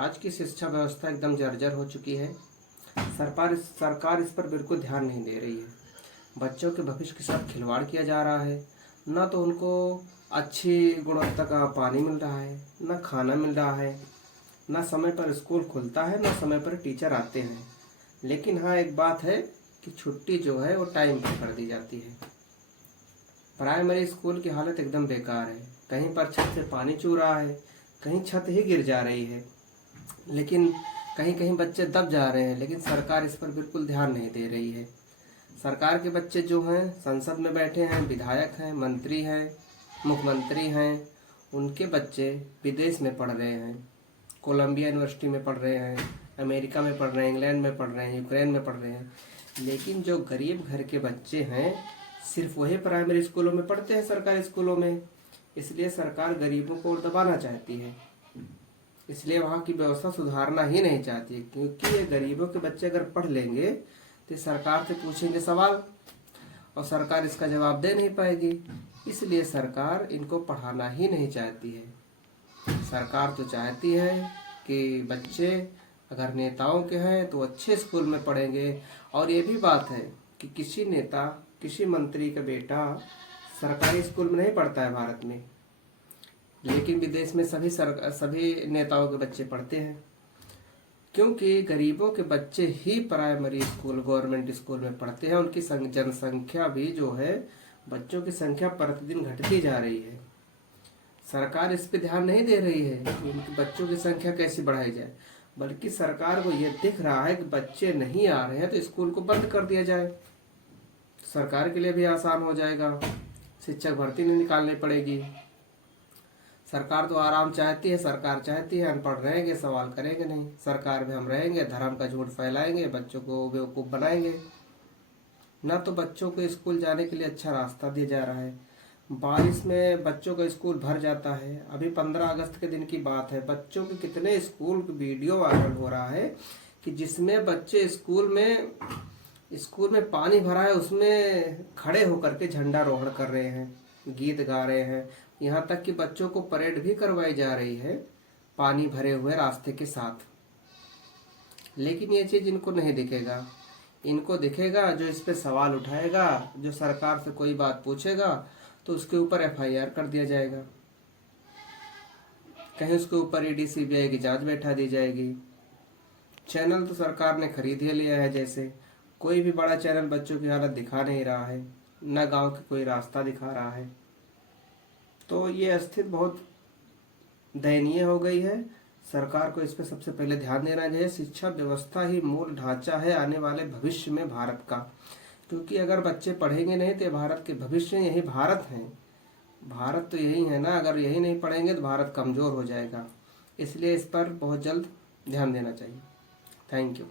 आज की शिक्षा व्यवस्था एकदम जर्जर हो चुकी है। सरकार इस पर बिल्कुल ध्यान नहीं दे रही है। बच्चों के भविष्य के साथ खिलवाड़ किया जा रहा है। ना तो उनको अच्छी गुणवत्ता का पानी मिल रहा है, ना खाना मिल रहा है, ना समय पर स्कूल खुलता है, ना समय पर टीचर आते हैं। लेकिन हाँ, एक बात है कि छुट्टी जो है वो टाइम पर कर दी जाती है। प्राइमरी स्कूल की हालत एकदम बेकार है। कहीं पर छत से पानी चू रहा है, कहीं छत ही गिर जा रही है, लेकिन कहीं कहीं बच्चे दब जा रहे हैं। लेकिन सरकार इस पर बिल्कुल ध्यान नहीं दे रही है। सरकार के बच्चे जो हैं संसद में बैठे हैं, विधायक हैं, मंत्री हैं, मुख्यमंत्री हैं, उनके बच्चे विदेश में पढ़ रहे हैं, कोलंबिया यूनिवर्सिटी में पढ़ रहे हैं, अमेरिका में पढ़ रहे हैं, इंग्लैंड में पढ़ रहे हैं, यूक्रेन में पढ़ रहे हैं। लेकिन जो गरीब घर के बच्चे हैं सिर्फ वही प्राइमरी स्कूलों में पढ़ते हैं, सरकारी स्कूलों में। इसलिए सरकार गरीबों को और दबाना चाहती है। इसलिए वहाँ की व्यवस्था सुधारना ही नहीं चाहती है, क्योंकि ये गरीबों के बच्चे अगर पढ़ लेंगे तो सरकार से पूछेंगे सवाल और सरकार इसका जवाब दे नहीं पाएगी। इसलिए सरकार इनको पढ़ाना ही नहीं चाहती है। सरकार तो चाहती है कि बच्चे अगर नेताओं के हैं तो अच्छे स्कूल में पढ़ेंगे। और ये भी बात है कि किसी नेता, किसी मंत्री का बेटा सरकारी स्कूल में नहीं पढ़ता है भारत में, लेकिन विदेश में सभी नेताओं के बच्चे पढ़ते हैं। क्योंकि गरीबों के बच्चे ही प्राइमरी स्कूल, गवर्नमेंट स्कूल में पढ़ते हैं। उनकी जनसंख्या भी जो है, बच्चों की संख्या प्रतिदिन घटती जा रही है। सरकार इस पे ध्यान नहीं दे रही है कि उनके बच्चों की संख्या कैसे बढ़ाई जाए, बल्कि सरकार को यह दिख रहा है कि बच्चे नहीं आ रहे हैं तो स्कूल को बंद कर दिया जाए। सरकार के लिए भी आसान हो जाएगा, शिक्षक भर्ती नहीं निकालनी पड़ेगी। सरकार तो आराम चाहती है, सरकार चाहती है अनपढ़ रहेंगे, सवाल करेंगे नहीं, सरकार में हम रहेंगे, धर्म का झूठ फैलाएंगे, बच्चों को बेवकूफ़ बनाएंगे। ना तो बच्चों को स्कूल जाने के लिए अच्छा रास्ता दिया जा रहा है। बारिश में बच्चों का स्कूल भर जाता है। अभी 15 अगस्त के दिन की बात है, बच्चों के कितने स्कूल वीडियो वायरल हो रहा है कि जिसमें बच्चे स्कूल में पानी भरा है, उसमें खड़े होकर के झंडारोहण कर रहे हैं, गीत गा रहे हैं। यहाँ तक कि बच्चों को परेड भी करवाई जा रही है पानी भरे हुए रास्ते के साथ। लेकिन ये चीज़ इनको नहीं दिखेगा। इनको दिखेगा जो इस पे सवाल उठाएगा, जो सरकार से कोई बात पूछेगा तो उसके ऊपर FIR कर दिया जाएगा, कहीं उसके ऊपर ED CBI की जांच बैठा दी जाएगी। चैनल तो सरकार ने खरीद ही लिया है। जैसे कोई भी बड़ा चैनल बच्चों की हालत दिखा नहीं रहा है, न गांव के कोई रास्ता दिखा रहा है। तो ये स्थिति बहुत दयनीय हो गई है। सरकार को इस पर सबसे पहले ध्यान देना चाहिए। शिक्षा व्यवस्था ही मूल ढांचा है आने वाले भविष्य में भारत का, क्योंकि अगर बच्चे पढ़ेंगे नहीं तो भारत के भविष्य यही भारत है। भारत तो यही है ना, अगर यही नहीं पढ़ेंगे तो भारत कमज़ोर हो जाएगा। इसलिए इस पर बहुत जल्द ध्यान देना चाहिए। Thank you.